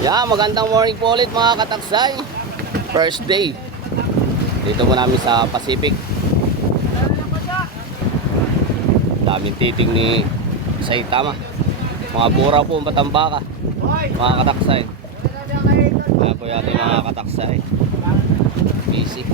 Yeah, magandang morning po ulit mga kataksay. First day dito po namin sa Pacific. Daming titing ni Saitama. Mga bura po, Batambaka. Mga kataksay. Kaya po yata yung mga kataksay busy.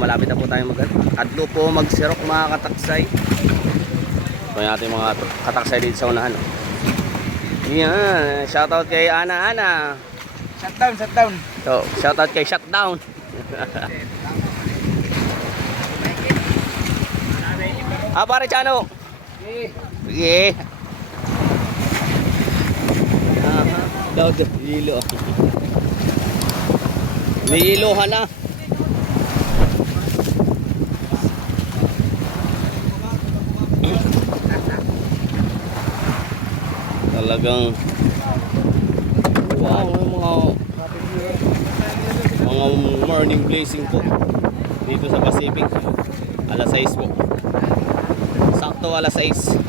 Malapit na po tayo adlo po magsirok mga kataksay. Ito yung ating mga kataksay dito sa unahan. Yan, shoutout kay Ana. Shutdown. So, shoutout kay Shutdown. Pare Chano. Sige. Daw hilo. May hilohan na. Talagang wow, mga morning blazing po dito sa Pacific. Alas 6 po. Sakto alas 6.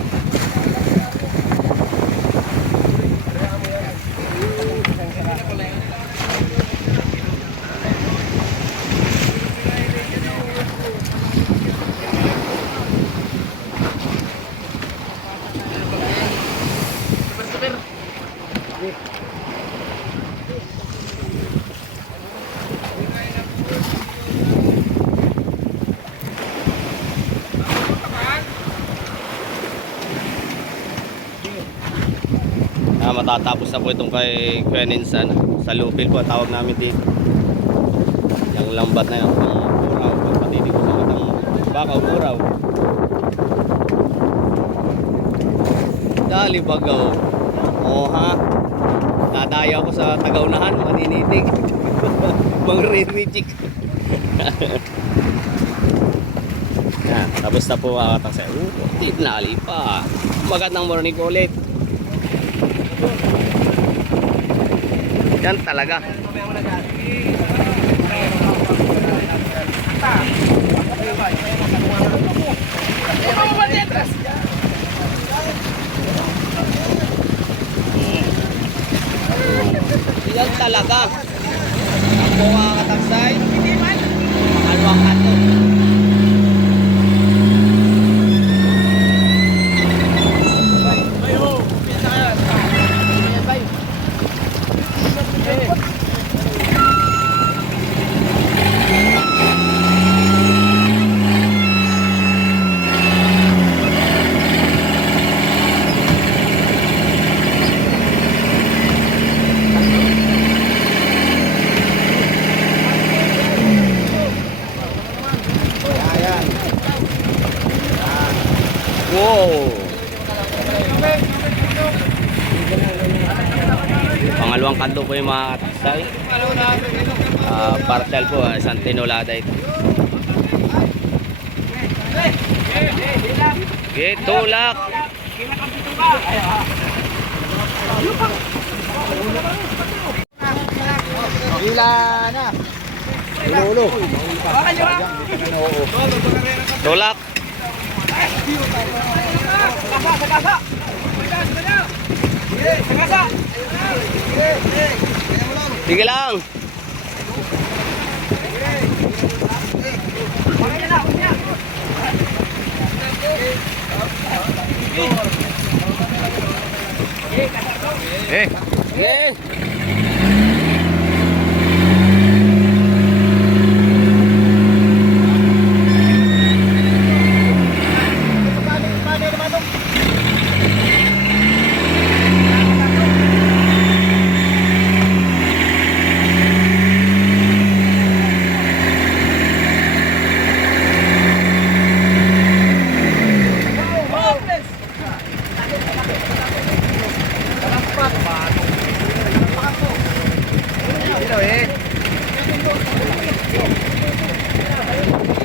Matatapos na po itong kay Queninsan sa Lupil po tawag namin dito. Yung lambat na yun, ang buraw, pagpatitig ko sa matang bakaw buraw. Dali bagaw. Ha? Dadaya ko sa Tagaunahan, maninitig. Mang-re-rejik. Yan, tapos na po kataksay. Tinali pa. Magandang morning po ulit. Yan talaga. Yan talaga. Ako mga kataksay. Makalwang kanto. Wow. Pangalawang kanto po yung mga kataksay. Partial po, isang tinulada ito. Okay, tulak. Hila na. Ulo. Tulak. Sige lang. Yeah.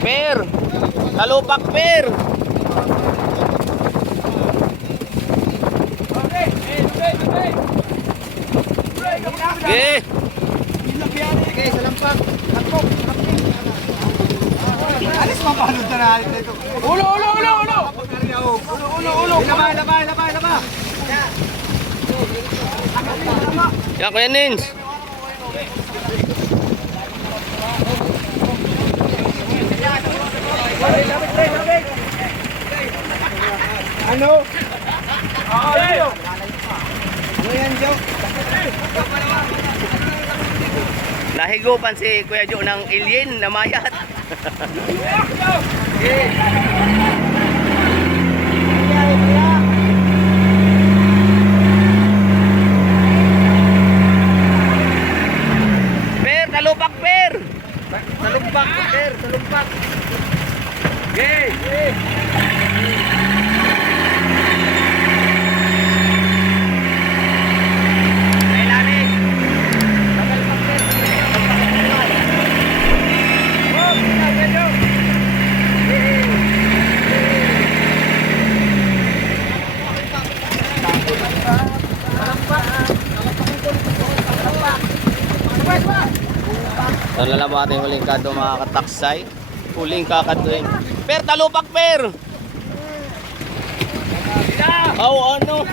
Per, talupak per. Okay. Sige, sa lampak. Lakpok. Alis mapalod na natin dito. Ulo, ulo, ulo, ulo. Ulo, ulo, ulo. Laba. Yan, Kuya Nins. Ano? Ano? Ano yan, Joe? Nahigupan si Kuya Jo ng alien na mayat. Per, talupak per. Salumpak, sir. Salumpak. Okay. So lang po ating huling kado mga kataksay. Huling kakaduin. Per, talupak per. Oh, ano?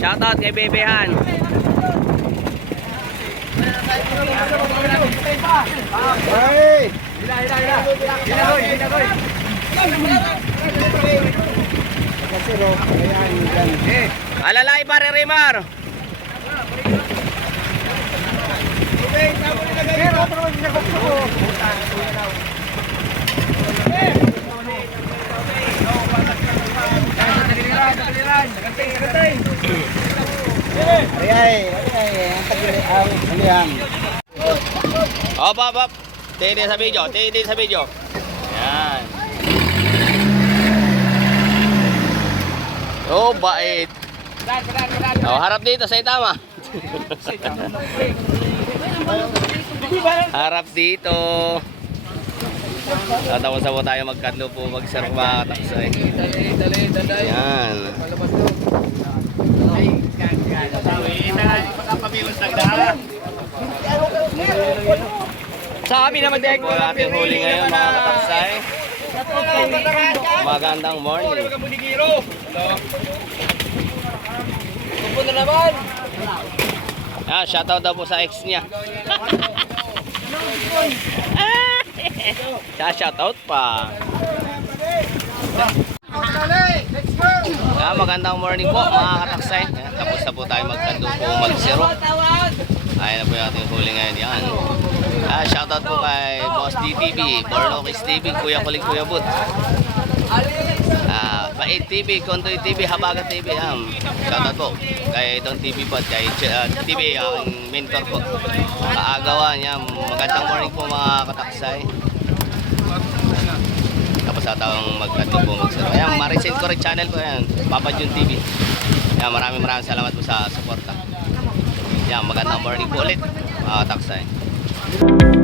Shoutout kay Bebehan. Hey! Kasi ro, ayan, yan. Alalay pare Rimar. Pero otro sinagokso ko. Ay, ang tagili ang alihan. Hop, hop, hop. Tidi sa video, tidi sa video. Yan. Oh, bait. Oh, harap dito sa itama. Harap dito. Tatapos na po tayo magkadlo po mag-serve mga kataksay. Yan. Sa amin naman Ito po natin huli ngayon mga kataksay. Magandang morning. na naman. Ah, shoutout daw po sa ex niya. Shoutout pa. Let's go. Ah, magandang morning po mga kataksay. Ayan, tapos na po tayo magkando po mag-zero. Ayan na po yung ating huli ngayon. Yan. Ah, shoutout po kay Boss DTV, Bornokis TV, Kuya Kuling Kuya Bud. Ah, Bait TV, Kontoy TV, Habagat TV. Shoutout po kay Don TV po, kay TV, ang mentor po. Kaagawan. Yan. Magandang morning po mga kataksay. Tapos na tayong magkando po mag-zero. Ayan, ma-resend ko rin channel po yan, Papa Jun TV. Yan, maraming salamat po sa suporta. Yan, magandang morning po ulit mga kataksay.